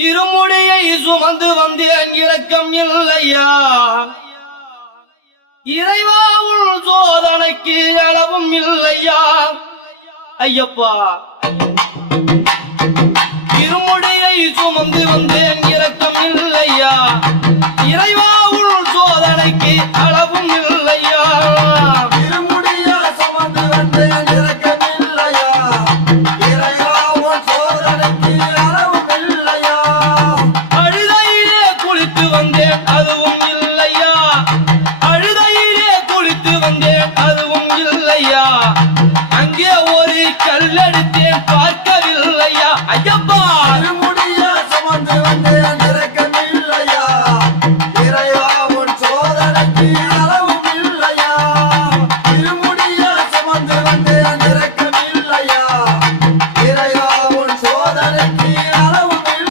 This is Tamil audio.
இருமுடியை சுமந்து வந்தேன் இரக்கம் இல்லையா இறைவா உள் சோதனைக்கு அளவும் இல்லையா ஐயப்பா இருமுடியை சுமந்து வந்தேன் இரக்கம் இல்லையா இறைவா உள் சோதனைக்கு அளவும் இல்லையா இருமுடியை சுமந்து வந்தேன் இரக்கம் இல்லையா இறைவா உன் சோதனைக்கு அளவும் இல்லையா அழுதையிலே குளித்து வந்தேன் அதுவும் இல்லையா அழுதையிலே குளித்து வந்தேன் அதுவும் இல்லையா அங்கே ஒரு கல்லெடுத்தேன் பார்க்கவில்லையா ஐயப்பா இருமுடியை சுமந்து வந்தேன்